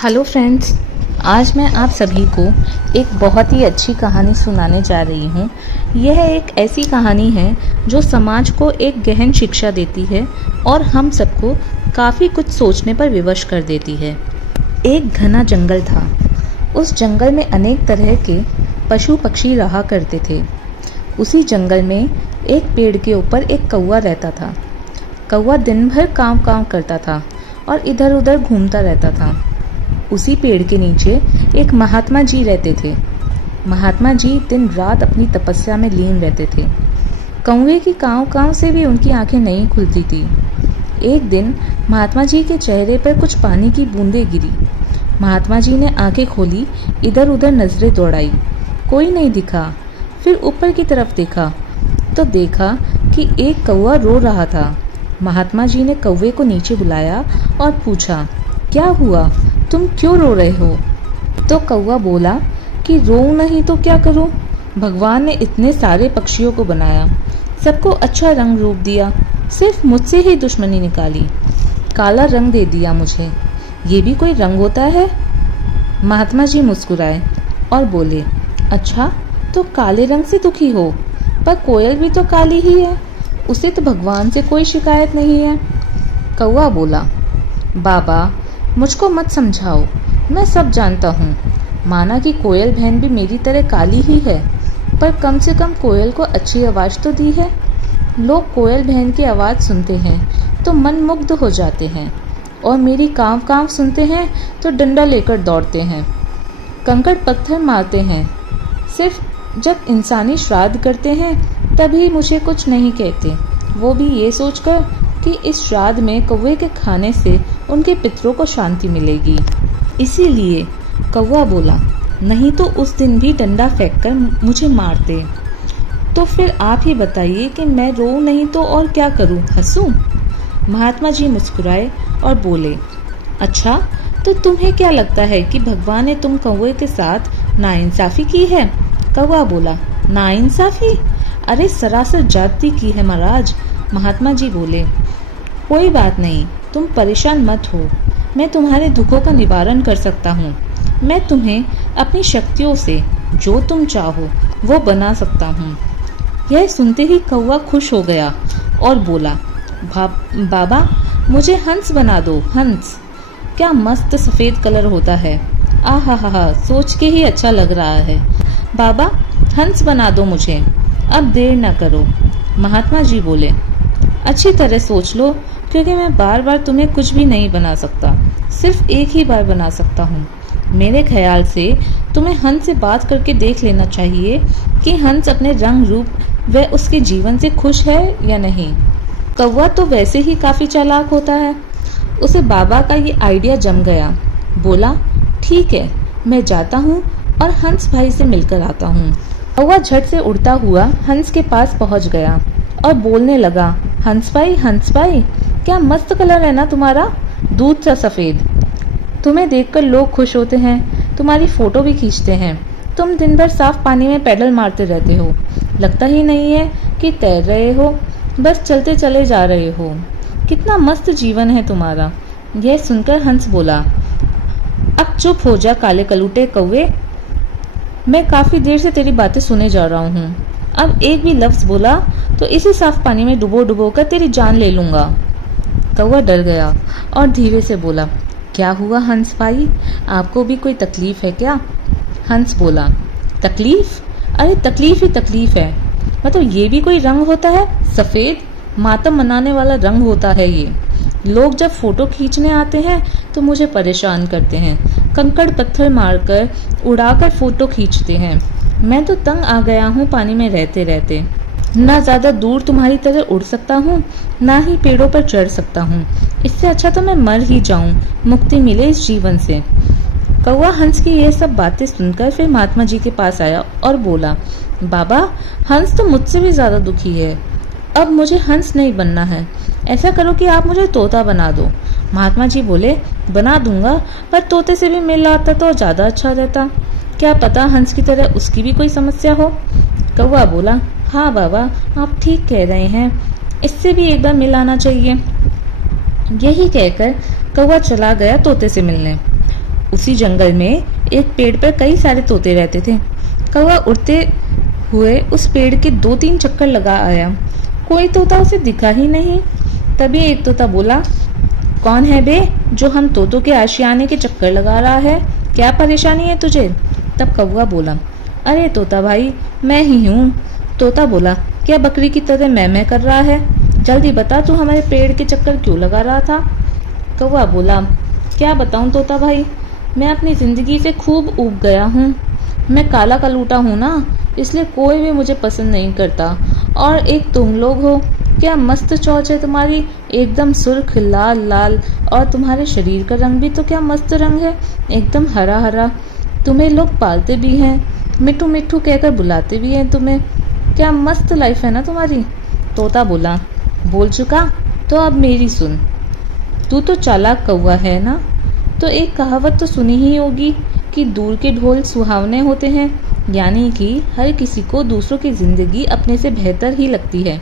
Hello friends, आज मैं आप सभी को एक बहुत ही अच्छी कहानी सुनाने जा रही हूँ। यह एक ऐसी कहानी है जो समाज को एक गहन शिक्षा देती है और हम सबको काफ़ी कुछ सोचने पर विवश कर देती है। एक घना जंगल था। उस जंगल में अनेक तरह के पशु पक्षी रहा करते थे। उसी जंगल में एक पेड़ के ऊपर एक कौवा रहता था। कौवा दिन भर काँव काँव करता था और इधर उधर घूमता रहता था। उसी पेड़ के नीचे एक महात्मा जी रहते थे। महात्मा जी दिन रात अपनी तपस्या में लीन रहते थे। कौवे की काँव काँव से भी उनकी आंखें नहीं खुलती थी। एक दिन महात्मा जी के चेहरे पर कुछ पानी की बूंदें गिरी। महात्मा जी ने आंखें खोली, इधर उधर नजरें दौड़ाई, कोई नहीं दिखा। फिर ऊपर की तरफ देखा तो देखा कि एक कौवा रो रहा था। महात्मा जी ने कौवे को नीचे बुलाया और पूछा, क्या हुआ, तुम क्यों रो रहे हो? तो कौवा बोला कि रोऊं नहीं तो क्या करूं? भगवान ने इतने सारे पक्षियों को बनाया, सबको अच्छा रंग रूप दिया, सिर्फ मुझसे ही दुश्मनी निकाली, काला रंग दे दिया मुझे। ये भी कोई रंग होता है? महात्मा जी मुस्कुराए और बोले, अच्छा तो काले रंग से दुखी हो, पर कोयल भी तो काली ही है, उसे तो भगवान से कोई शिकायत नहीं है। कौवा बोला, बाबा मुझको मत समझाओ, मैं सब जानता हूँ। माना कि कोयल बहन भी मेरी तरह काली ही है, पर कम से कम कोयल को अच्छी आवाज़ तो दी है। लोग कोयल बहन की आवाज़ सुनते हैं तो मन मुग्ध हो जाते हैं, और मेरी काँव काँव सुनते हैं तो डंडा लेकर दौड़ते हैं, कंकड़ पत्थर मारते हैं। सिर्फ जब इंसानी श्राद्ध करते हैं तभी मुझे कुछ नहीं कहते, वो भी ये सोचकर कि इस श्राद्ध में कौवे के खाने से उनके पितरों को शांति मिलेगी। इसीलिए कौवा बोला, नहीं तो उस दिन भी डंडा फेंककर मुझे मारते। तो फिर आप ही बताइए कि मैं रोऊं नहीं तो और क्या करूं, हंसूं? महात्मा जी मुस्कुराए और बोले, अच्छा तो तुम्हें क्या लगता है कि भगवान ने तुम कौवे के साथ नाइंसाफी की है? कौवा बोला, नाइंसाफी? अरे सरासर जाति की है महाराज। महात्मा जी बोले, कोई बात नहीं, तुम परेशान मत हो, मैं तुम्हारे दुखों का निवारण कर सकता हूँ। मैं तुम्हें अपनी शक्तियों से जो तुम चाहो वो बना सकता हूँ। यह सुनते ही कौवा खुश हो गया और बोला, बाबा मुझे हंस बना दो, हंस। क्या मस्त सफ़ेद कलर होता है, आहा, सोच के ही अच्छा लग रहा है। बाबा हंस बना दो मुझे, अब देर न करो। महात्मा जी बोले, अच्छी तरह सोच लो, क्योंकि मैं बार बार तुम्हें कुछ भी नहीं बना सकता, सिर्फ एक ही बार बना सकता हूँ। मेरे ख्याल से तुम्हें हंस से बात करके देख लेना चाहिए कि हंस अपने रंग रूप व उसके जीवन से खुश है या नहीं। कौवा तो वैसे ही काफ़ी चालाक होता है, उसे बाबा का ये आइडिया जम गया। बोला, ठीक है, मैं जाता हूँ और हंस भाई से मिलकर आता हूँ। कौवा झट से उड़ता हुआ हंस के पास पहुँच गया और बोलने लगा, हंस भाई, क्या मस्त कलर है ना तुम्हारा, दूध सा सफ़ेद। तुम्हें देखकर लोग खुश होते हैं, तुम्हारी फोटो भी खींचते हैं। तुम दिन भर साफ पानी में पैडल मारते रहते हो, लगता ही नहीं है कि तैर रहे हो, बस चलते चले जा रहे हो। कितना मस्त जीवन है तुम्हारा। यह सुनकर हंस बोला, अब चुप हो जा काले कलूटे कौवे, मैं काफ़ी देर से तेरी बातें सुने जा रहा हूँ। अब एक भी लफ्ज़ बोला तो इसी साफ पानी में डुबो कर तेरी जान ले लूँगा। कौवा डर गया और धीरे से बोला, क्या हुआ हंस भाई, आपको भी कोई तकलीफ है क्या? हंस बोला, तकलीफ? अरे तकलीफ ही तकलीफ है, मतलब ये भी कोई रंग होता है? सफ़ेद मातम मनाने वाला रंग होता है ये। लोग जब फोटो खींचने आते हैं तो मुझे परेशान करते हैं, कंकड़ पत्थर मारकर उड़ाकर फोटो खींचते हैं। मैं तो तंग आ गया हूँ पानी में रहते रहते, ना ज़्यादा दूर तुम्हारी तरह उड़ सकता हूँ, ना ही पेड़ों पर चढ़ सकता हूँ। इससे अच्छा तो मैं मर ही जाऊँ, मुक्ति मिले इस जीवन से। कौवा हंस की ये सब बातें सुनकर फिर महात्मा जी के पास आया और बोला, बाबा हंस तो मुझसे भी ज़्यादा दुखी है, अब मुझे हंस नहीं बनना है, ऐसा करो कि आप मुझे तोता बना दो। महात्मा जी बोले, बना दूंगा, पर तोते से भी मिल आता तो ज़्यादा अच्छा रहता, क्या पता हंस की तरह उसकी भी कोई समस्या हो। कौवा बोला, हाँ बाबा आप ठीक कह रहे हैं, इससे भी एक बार मिल आना चाहिए। यही कहकर कौवा चला गया तोते से मिलने। उसी जंगल में एक पेड़ पर कई सारे तोते रहते थे। कौवा उड़ते हुए उस पेड़ के 2-3 चक्कर लगा आया। कोई तोता उसे दिखा ही नहीं। तभी एक तोता बोला, कौन है बे जो हम तोतों के आशियाने के चक्कर लगा रहा है? क्या परेशानी है तुझे? तब कौवा बोला, अरे तोता भाई, मैं ही हूँ। तोता बोला, क्या बकरी की तरह मैं कर रहा है? जल्दी बता, तू हमारे पेड़ के चक्कर क्यों लगा रहा था? कौवा बोला, क्या बताऊं तोता भाई, मैं अपनी जिंदगी से खूब ऊब गया हूँ। मैं काला कलूटा हूँ ना, इसलिए कोई भी मुझे पसंद नहीं करता। और एक तुम लोग हो, क्या मस्त चोंच है तुम्हारी, एकदम सुर्ख लाल लाल, और तुम्हारे शरीर का रंग भी तो क्या मस्त रंग है, एकदम हरा हरा। तुम्हें लोग पालते भी हैं, मिट्टू मिट्टू कहकर बुलाते भी हैं तुम्हें। क्या मस्त लाइफ है ना तुम्हारी। तोता बोला, बोल चुका, तो अब मेरी सुन। तू तो चालाक कौवा है ना, तो एक कहावत तो सुनी ही होगी कि दूर के ढोल सुहावने होते हैं, यानी कि हर किसी को दूसरों की जिंदगी अपने से बेहतर ही लगती है।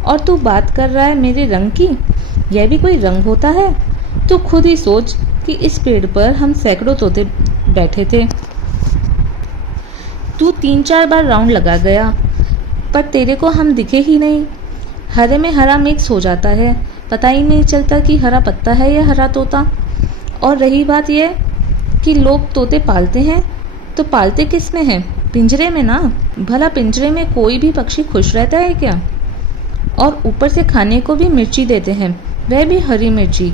और तू बात कर रहा है मेरे रंग की, यह भी कोई रंग होता है? तू खुद ही सोच कि इस पेड़ पर हम सैकड़ों तोते बैठे थे। तू 3-4 बार राउंड लगा गया, पर तेरे को हम दिखे ही नहीं। हरे में हरा मिक्स हो जाता है, पता ही नहीं चलता कि हरा पत्ता है या हरा तोता। और रही बात यह कि लोग तोते पालते हैं, तो पालते किस में हैं? पिंजरे में ना। भला पिंजरे में कोई भी पक्षी खुश रहता है क्या? और ऊपर से खाने को भी मिर्ची देते हैं, वह भी हरी मिर्ची।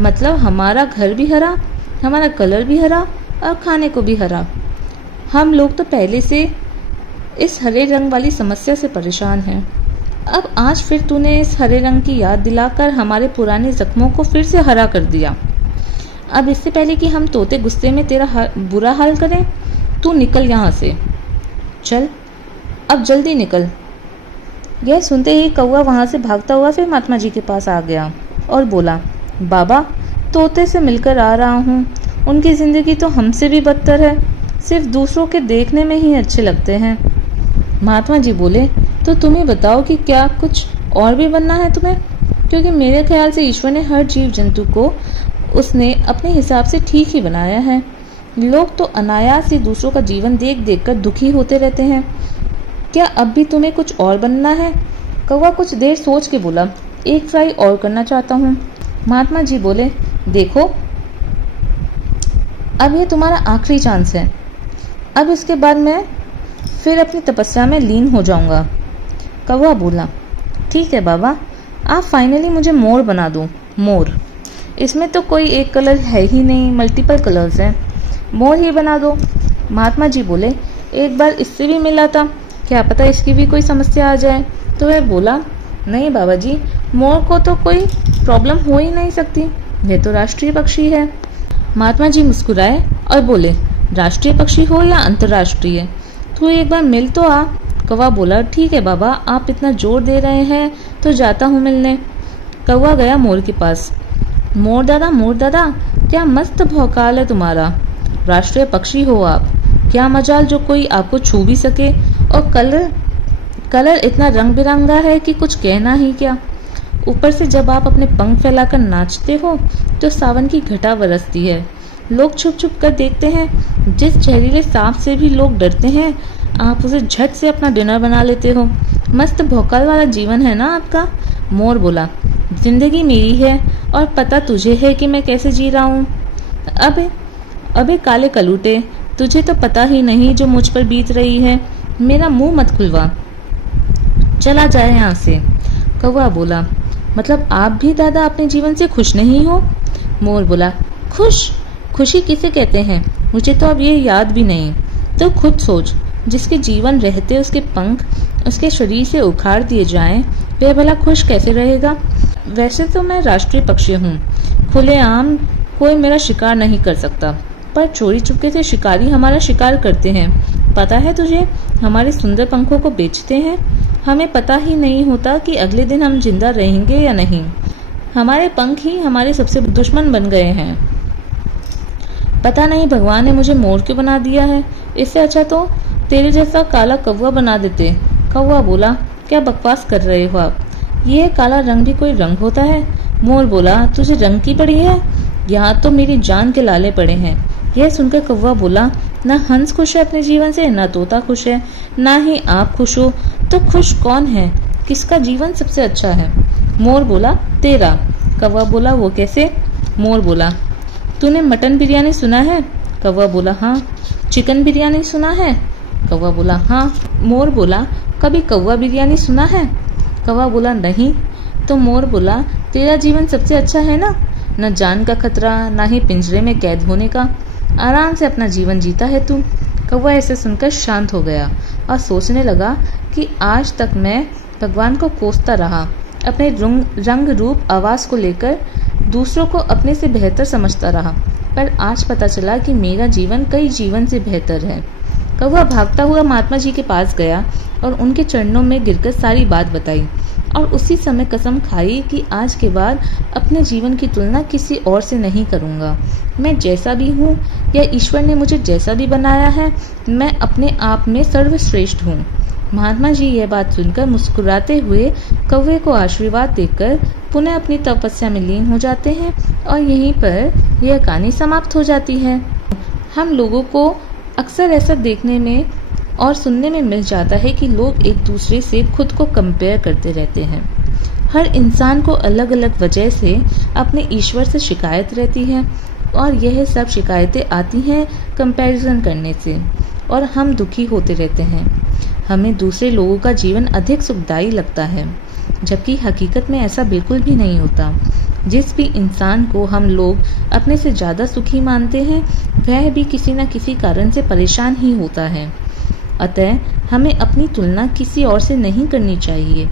मतलब हमारा घर भी हरा, हमारा कलर भी हरा, और खाने को भी हरा। हम लोग तो पहले से इस हरे रंग वाली समस्या से परेशान हैं। अब आज फिर तूने इस हरे रंग की याद दिलाकर हमारे पुराने जख्मों को फिर से हरा कर दिया। अब इससे पहले कि हम तोते गुस्से में तेरा बुरा हाल करें, तू निकल यहाँ से। चल, अब जल्दी निकल। यह सुनते ही कौवा वहाँ से भागता हुआ फिर महात्मा जी के पास आ गया और बोला, बाबा, तोते से मिलकर आ रहा हूँ। उनकी जिंदगी तो हमसे भी बदतर है, सिर्फ दूसरों के देखने में ही अच्छे लगते हैं। महात्मा जी बोले, तो तुम्हें बताओ कि क्या कुछ और भी बनना है तुम्हें? क्योंकि मेरे ख्याल से ईश्वर ने हर जीव जंतु को उसने अपने हिसाब से ठीक ही बनाया है। लोग तो अनायास ही दूसरों का जीवन देख देख कर दुखी होते रहते हैं। क्या अब भी तुम्हें कुछ और बनना है? कौवा कुछ देर सोच के बोला, एक ट्राई और करना चाहता हूँ। महात्मा जी बोले, देखो, अब ये तुम्हारा आखिरी चांस है। अब इसके बाद मैं फिर अपनी तपस्या में लीन हो जाऊंगा। कौवा बोला, ठीक है बाबा, आप फाइनली मुझे मोर बना दो। मोर, इसमें तो कोई एक कलर है ही नहीं, मल्टीपल कलर्स हैं, मोर ही बना दो। महात्मा जी बोले, एक बार इससे भी मिला था, क्या पता इसकी भी कोई समस्या आ जाए। तो वह बोला, नहीं बाबा जी, मोर को तो कोई प्रॉब्लम हो ही नहीं सकती, यह तो राष्ट्रीय पक्षी है। महात्मा जी मुस्कुराए और बोले, राष्ट्रीय पक्षी हो या अंतर्राष्ट्रीय, तू एक बार मिल तो आ। कौवा बोला, ठीक है बाबा, आप इतना जोर दे रहे हैं तो जाता हूँ मिलने। कौवा गया मोर के पास। मोर दादा, क्या मस्त भौकाल है तुम्हारा, राष्ट्रीय पक्षी हो आप, क्या मजाल जो कोई आपको छू भी सके। और कलर इतना रंग बिरंगा है कि कुछ कहना ही क्या। ऊपर से जब आप अपने पंख फैलाकर नाचते हो तो सावन की घटा बरसती है, लोग छुप छुप कर देखते हैं। जिस जहरीले सांप से भी लोग डरते हैं, आप उसे झट से अपना डिनर बना लेते हो। मस्त भौकाल वाला जीवन है ना आपका। मोर बोला, जिंदगी मेरी है और पता तुझे है कि मैं कैसे जी रहा हूँ। अबे काले कलूटे, तुझे तो पता ही नहीं जो मुझ पर बीत रही है। मेरा मुंह मत खुलवा, चला जाए यहाँ से। कौवा बोला, मतलब आप भी दादा अपने जीवन से खुश नहीं हो? मोर बोला, खुशी किसे कहते हैं, मुझे तो अब ये याद भी नहीं। तो खुद सोच, जिसके जीवन रहते उसके पंख उसके शरीर से उखाड़ दिए जाएं, वह भला खुश कैसे रहेगा? वैसे तो मैं राष्ट्रीय पक्षी हूँ, खुलेआम कोई मेरा शिकार नहीं कर सकता, पर चोरी चुपके से शिकारी हमारा शिकार करते हैं। पता है तुझे, हमारे सुंदर पंखों को बेचते हैं। हमें पता ही नहीं होता कि अगले दिन हम जिंदा रहेंगे या नहीं। हमारे पंख ही हमारे सबसे दुश्मन बन गए हैं। पता नहीं भगवान ने मुझे मोर क्यों बना दिया है, इससे अच्छा तो तेरे जैसा काला कौवा बना देते। कौवा बोला, क्या बकवास कर रहे हो आप, ये काला रंग भी कोई रंग होता है? मोर बोला, तुझे रंग की पड़ी है, यहाँ तो मेरी जान के लाले पड़े हैं। यह सुनकर कौवा बोला, न हंस खुश है अपने जीवन से, न तोता खुश है, ना ही आप खुश हो। तो खुश कौन है? किसका जीवन सबसे अच्छा है? मोर बोला, तेरा। कौवा बोला, वो कैसे? मोर बोला, तूने मटन बिरयानी सुना है? कौवा बोला, हाँ। चिकन बिरयानी सुना है? कौवा बोला, हाँ। मोर बोला, कभी कौवा बिरयानी सुना है? कौवा बोला, नहीं। तो मोर बोला, तेरा जीवन सबसे अच्छा है ना, न जान का खतरा, ना ही पिंजरे में कैद होने का, आराम से अपना जीवन जीता है तू। कौवा ऐसे सुनकर शांत हो गया और सोचने लगा कि आज तक मैं भगवान को कोसता रहा, अपने रंग रूप आवाज को लेकर दूसरों को अपने से बेहतर समझता रहा, पर आज पता चला कि मेरा जीवन कई जीवन से बेहतर है। कौवा भागता हुआ महात्मा जी के पास गया और उनके चरणों में गिरकर सारी बात बताई और उसी समय कसम खाई कि आज के बाद अपने जीवन की तुलना किसी और से नहीं करूंगा। मैं जैसा भी हूँ या ईश्वर ने मुझे जैसा भी बनाया है, मैं अपने आप में सर्वश्रेष्ठ हूँ। महात्मा जी यह बात सुनकर मुस्कुराते हुए कौवे को आशीर्वाद देकर पुनः अपनी तपस्या में लीन हो जाते हैं और यहीं पर यह कहानी समाप्त हो जाती है। हम लोगों को अक्सर ऐसा देखने में और सुनने में मिल जाता है कि लोग एक दूसरे से खुद को कंपेयर करते रहते हैं। हर इंसान को अलग अलग वजह से अपने ईश्वर से शिकायत रहती है और यह सब शिकायतें आती हैं कंपैरिजन करने से और हम दुखी होते रहते हैं। हमें दूसरे लोगों का जीवन अधिक सुखदायी लगता है, जबकि हकीकत में ऐसा बिल्कुल भी नहीं होता। जिस भी इंसान को हम लोग अपने से ज़्यादा सुखी मानते हैं, वह भी किसी न किसी कारण से परेशान ही होता है। अतः हमें अपनी तुलना किसी और से नहीं करनी चाहिए।